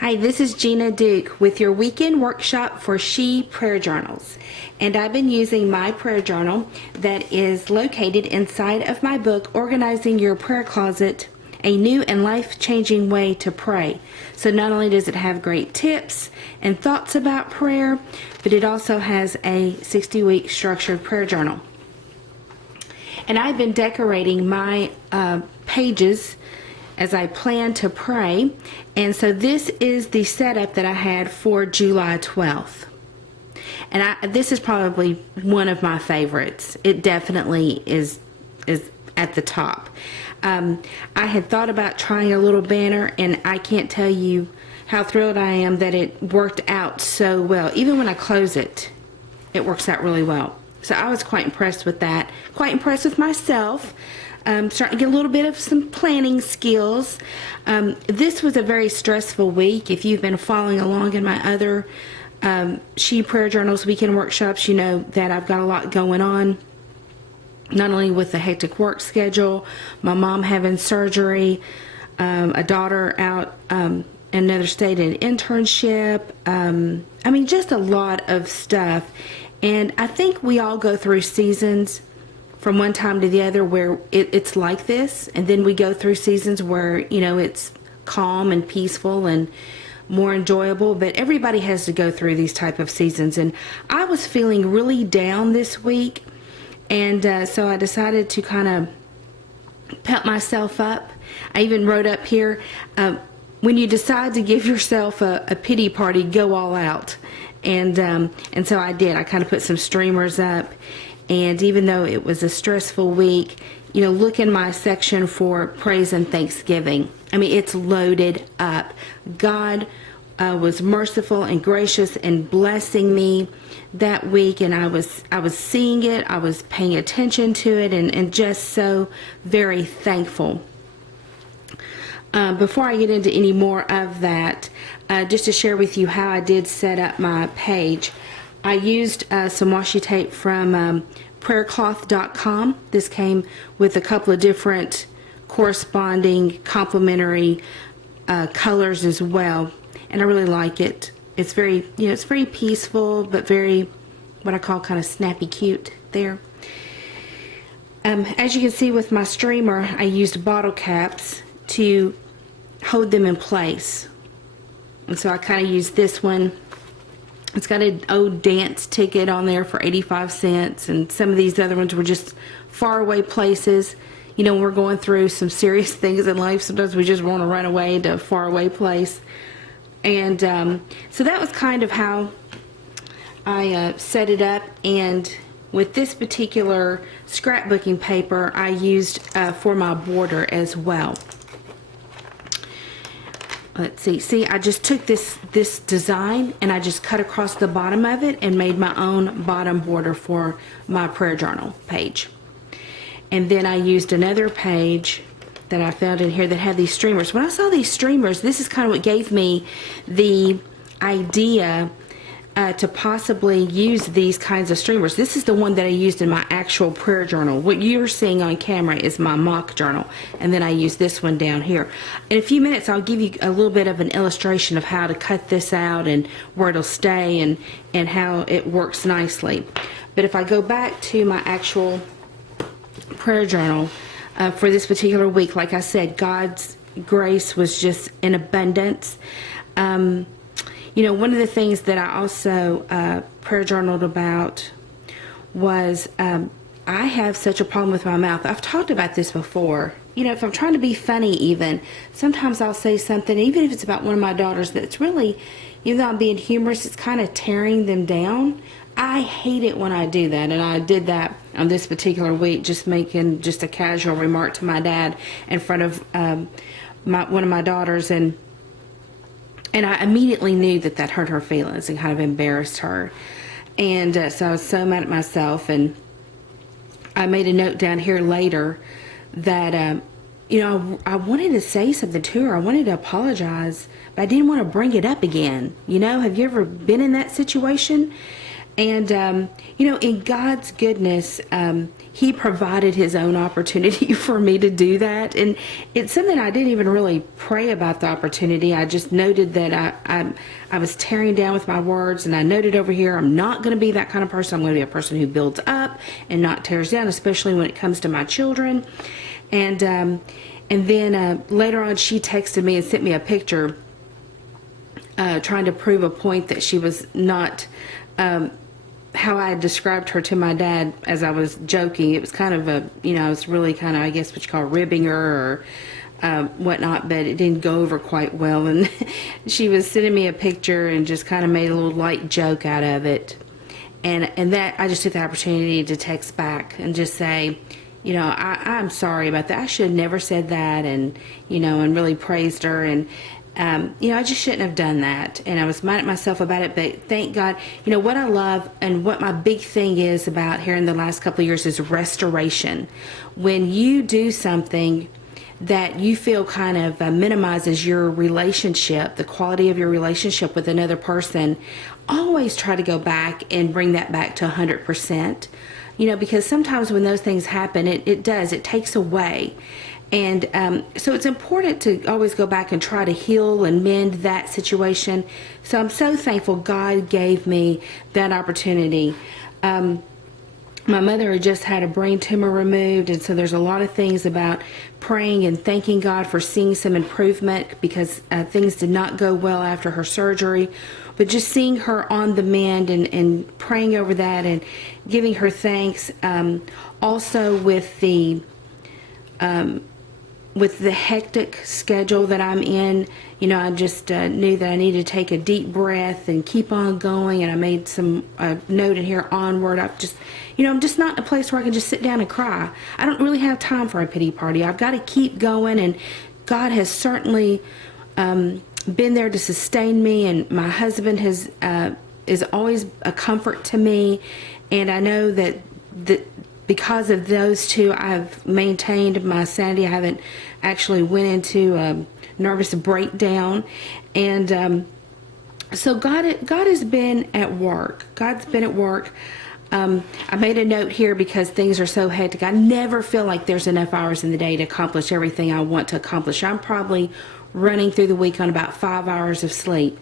Hi, this is Gina Duke with your weekend workshop for She Prayer Journals. And I've been using my prayer journal that is located inside of my book, Organizing Your Prayer Closet, a New and Life-Changing Way to Pray. So not only does it have great tips and thoughts about prayer, but it also has a 60-week structured prayer journal. And I've been decorating my pages as I plan to pray. And so this is the setup that I had for July 12th. And this is probably one of my favorites. It definitely is at the top. I had thought about trying a little banner, and I can't tell you how thrilled I am that it worked out so well. Even when I close it, it works out really well. So I was quite impressed with that. Quite impressed with myself. Starting to get a little bit of some planning skills. This was a very stressful week. If you've been following along in my other She Prayer Journals weekend workshops, you know that I've got a lot going on. Not only with the hectic work schedule, my mom having surgery, a daughter out in another state in internship. I mean, just a lot of stuff. And I think we all go through seasons from one time to the other where it's like this, and then we go through seasons where, you know, it's calm and peaceful and more enjoyable. But everybody has to go through these type of seasons, and I was feeling really down this week, and so I decided to kind of pep myself up. I even wrote up here, when you decide to give yourself a pity party, go all out. And so I did. I kind of put some streamers up. And even though it was a stressful week, you know, look in my section for praise and thanksgiving. I mean, it's loaded up. God was merciful and gracious and blessing me that week, and I was seeing it. I was paying attention to it, and just so very thankful. Before I get into any more of that, just to share with you how I did set up my page. I used some washi tape from prayercloth.com. This came with a couple of different corresponding complementary colors as well, and I really like it. It's very, you know, it's very peaceful, but very what I call kind of snappy cute there. As you can see with my streamer, I used bottle caps to hold them in place, and so I kind of used this one. It's got an old dance ticket on there for 85 cents, and some of these other ones were just faraway places. You know, we're going through some serious things in life. Sometimes we just want to run away to a faraway place. And so that was kind of how I set it up. And with this particular scrapbooking paper, I used for my border as well. Let's see, I just took this design and I just cut across the bottom of it and made my own bottom border for my prayer journal page. And then I used another page that I found in here that had these streamers. When I saw these streamers, this is kind of what gave me the idea to possibly use these kinds of streamers. This is the one that I used in my actual prayer journal. What you're seeing on camera is my mock journal, and then I use this one down here. In a few minutes, I'll give you a little bit of an illustration of how to cut this out and where it'll stay and how it works nicely. But if I go back to my actual prayer journal for this particular week, like I said, God's grace was just in abundance. You know, one of the things that I also prayer journaled about was I have such a problem with my mouth. I've talked about this before. You know, if I'm trying to be funny even, sometimes I'll say something, even if it's about one of my daughters, that's really, even though I'm being humorous, it's kind of tearing them down. I hate it when I do that, and I did that on this particular week, just making just a casual remark to my dad in front of one of my daughters, and I immediately knew that hurt her feelings and kind of embarrassed her. And so I was so mad at myself. And I made a note down here later that, you know, I wanted to say something to her. I wanted to apologize, but I didn't want to bring it up again. You know, have you ever been in that situation? And, in God's goodness, He provided His own opportunity for me to do that. And it's something I didn't even really pray about the opportunity. I just noted that I was tearing down with my words, and I noted over here, I'm not going to be that kind of person. I'm going to be a person who builds up and not tears down, especially when it comes to my children. And then later on, she texted me and sent me a picture trying to prove a point that she was not how I described her to my dad as I was joking. It was kind of I was really kind of, I guess what you call ribbing her or whatnot, but it didn't go over quite well. And she was sending me a picture and just kind of made a little light joke out of it. And that I just took the opportunity to text back and just say, I'm sorry about that. I should have never said that, and really praised her. And I just shouldn't have done that. And I was mad at myself about it, but thank God, what I love and what my big thing is about here in the last couple of years is restoration. When you do something that you feel kind of minimizes your relationship, the quality of your relationship with another person, always try to go back and bring that back to 100%. Because sometimes when those things happen, it takes away. And so it's important to always go back and try to heal and mend that situation. So I'm so thankful God gave me that opportunity. My mother had just had a brain tumor removed, and so there's a lot of things about praying and thanking God for seeing some improvement, because things did not go well after her surgery. But just seeing her on the mend and praying over that and giving her thanks. Also with the hectic schedule that I'm in, I just knew that I needed to take a deep breath and keep on going. And I made some note in here, onward. I'm just not in a place where I can just sit down and cry. I don't really have time for a pity party. I've got to keep going, and God has certainly been there to sustain me, and my husband is always a comfort to me. And I know that because of those two, I've maintained my sanity. I haven't actually went into a nervous breakdown. And so God has been at work. God's been at work. I made a note here because things are so hectic. I never feel like there's enough hours in the day to accomplish everything I want to accomplish. I'm probably running through the week on about 5 hours of sleep.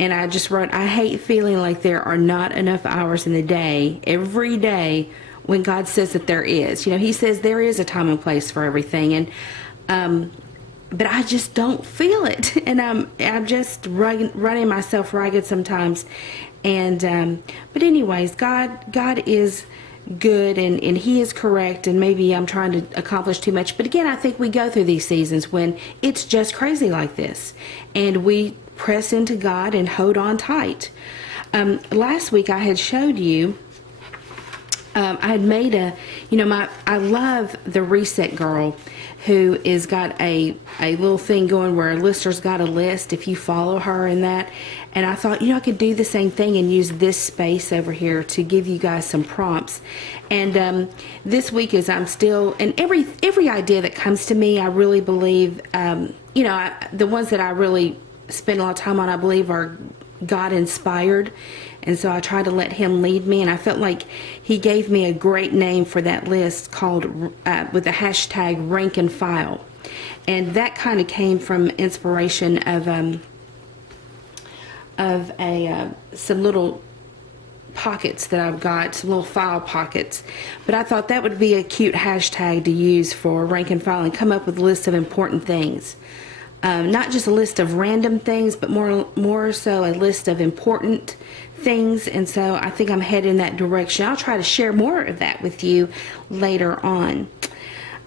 And I just wrote, I hate feeling like there are not enough hours in the day, every day, when God says that there is. He says there is a time and place for everything. And but I just don't feel it. And I'm just running myself ragged sometimes. And but anyways, God is good, and He is correct, and maybe I'm trying to accomplish too much. But again, I think we go through these seasons when it's just crazy like this, and we press into God and hold on tight. Last week I had showed you I had made I love the Reset Girl, who is got a little thing going where a listener's got a list if you follow her in that. And I thought, I could do the same thing and use this space over here to give you guys some prompts. And this week, as I'm still, and every idea that comes to me, I really believe, the ones that I really spend a lot of time on, I believe are God inspired. And so I try to let Him lead me. And I felt like He gave me a great name for that list called, with the hashtag rank and file. And that kind of came from inspiration of some little pockets that I've got, some little file pockets. But I thought that would be a cute hashtag to use for rank and file and come up with a list of important things. Not just a list of random things, but more so a list of important things. And so I think I'm headed in that direction. I'll try to share more of that with you later on.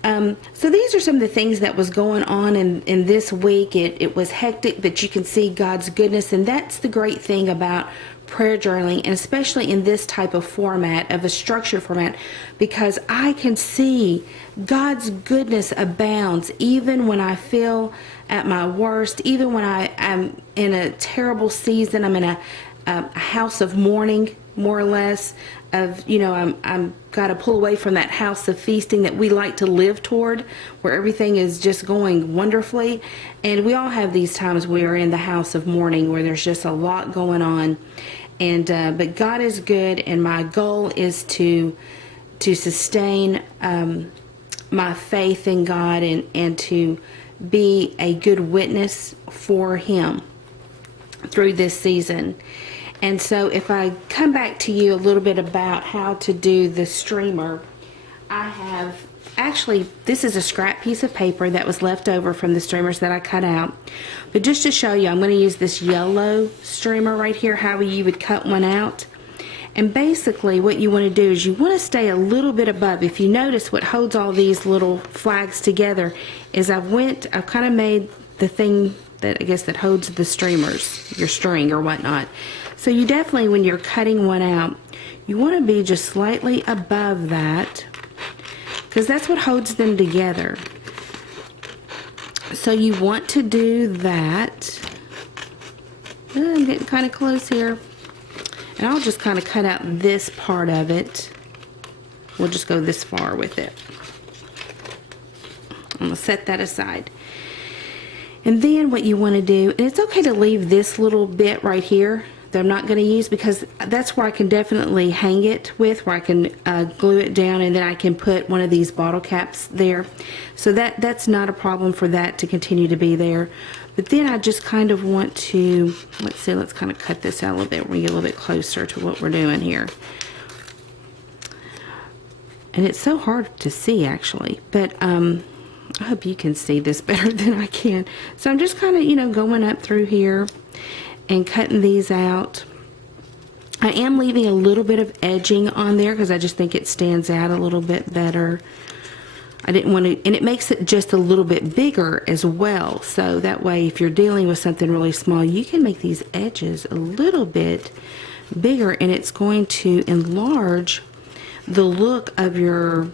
So these are some of the things that was going on in this week. It was hectic, but you can see God's goodness. And that's the great thing about prayer journaling, and especially in this type of format, of a structured format, because I can see God's goodness abounds even when I feel at my worst, even when I am in a terrible season. I'm in a house of mourning, more or less, of, I'm got to pull away from that house of feasting that we like to live toward, where everything is just going wonderfully. And we all have these times we are in the house of mourning where there's just a lot going on. And but God is good, and my goal is to sustain my faith in God, and to be a good witness for Him through this season. And so if I come back to you a little bit about how to do the streamer, I have actually, this is a scrap piece of paper that was left over from the streamers that I cut out. But just to show you, I'm going to use this yellow streamer right here, how you would cut one out. And basically what you want to do is you want to stay a little bit above. If you notice, what holds all these little flags together is I've kind of made the thing that I guess that holds the streamers, your string or whatnot. So you definitely, when you're cutting one out, you want to be just slightly above that, because that's what holds them together. So you want to do that. I'm getting kind of close here. And I'll just kind of cut out this part of it. We'll just go this far with it. I'm going to set that aside. And then what you want to do, and it's okay to leave this little bit right here that I'm not going to use, because that's where I can definitely hang it with, where I can glue it down, and then I can put one of these bottle caps there. So that's not a problem for that to continue to be there. But then I just kind of want to, let's kind of cut this out a little bit. We're get a little bit closer to what we're doing here. And it's so hard to see, actually, but I hope you can see this better than I can. So I'm just kind of, going up through here and cutting these out. I am leaving a little bit of edging on there because I just think it stands out a little bit better. I didn't want to, and it makes it just a little bit bigger as well. So that way, if you're dealing with something really small, you can make these edges a little bit bigger, and it's going to enlarge the look of your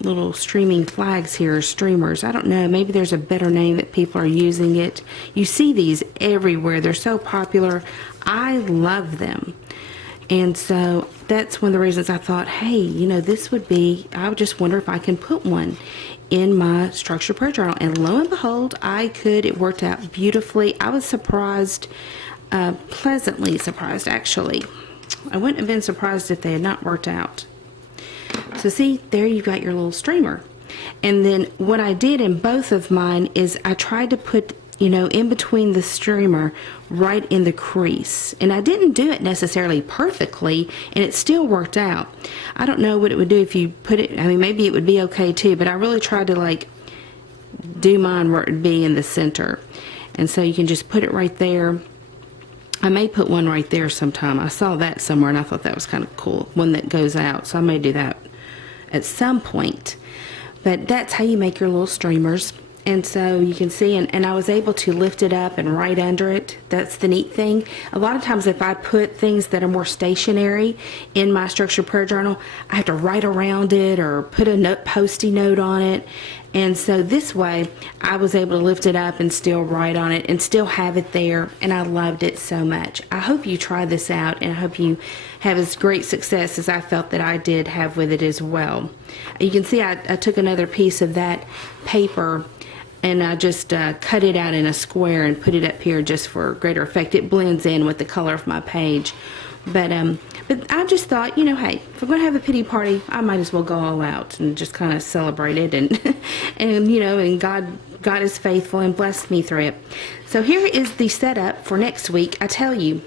little streaming flags here, streamers. I don't know, maybe there's a better name that people are using it. You see these everywhere. They're so popular. I love them. And so that's one of the reasons I thought, hey, this would be, I would just wonder if I can put one in my structured prayer journal. And lo and behold, I could. It worked out beautifully. I was surprised, pleasantly surprised, actually. I wouldn't have been surprised if they had not worked out. So see, there you've got your little streamer. And then what I did in both of mine is I tried to put, in between the streamer, right in the crease. And I didn't do it necessarily perfectly, and it still worked out. I don't know what it would do if you put it, maybe it would be okay too, but I really tried to do mine where it would be in the center. And so you can just put it right there. I may put one right there sometime. I saw that somewhere and I thought that was kind of cool, one that goes out. So I may do that at some point. But that's how you make your little streamers. And so you can see, and I was able to lift it up and write under it. That's the neat thing. A lot of times if I put things that are more stationary in my structured prayer journal, I have to write around it or put a Post-it note on it. And so this way I was able to lift it up and still write on it and still have it there, and I loved it so much. I hope you try this out, and I hope you have as great success as I felt that I did have with it as well. You can see I took another piece of that paper and I just cut it out in a square and put it up here just for greater effect. It blends in with the color of my page. But I just thought, hey, if we're going to have a pity party, I might as well go all out and just kind of celebrate it. And God is faithful and blessed me through it. So here is the setup for next week. I tell you,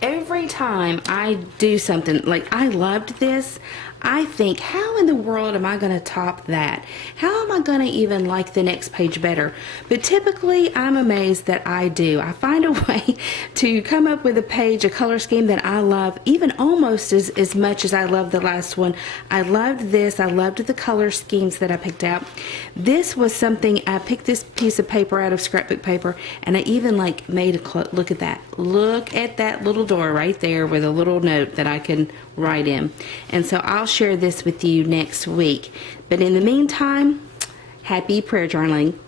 every time I do something, I loved this, I think, how in the world am I going to top that? How am I going to even like the next page better? But typically, I'm amazed that I do. I find a way to come up with a page, a color scheme that I love, even almost as much as I love the last one. I loved this. I loved the color schemes that I picked out. This was something, I picked this piece of paper out of scrapbook paper, and I even made a look at that. Look at that little door right there with a little note that I can write in. And so I'll share this with you next week. But in the meantime, happy prayer journaling.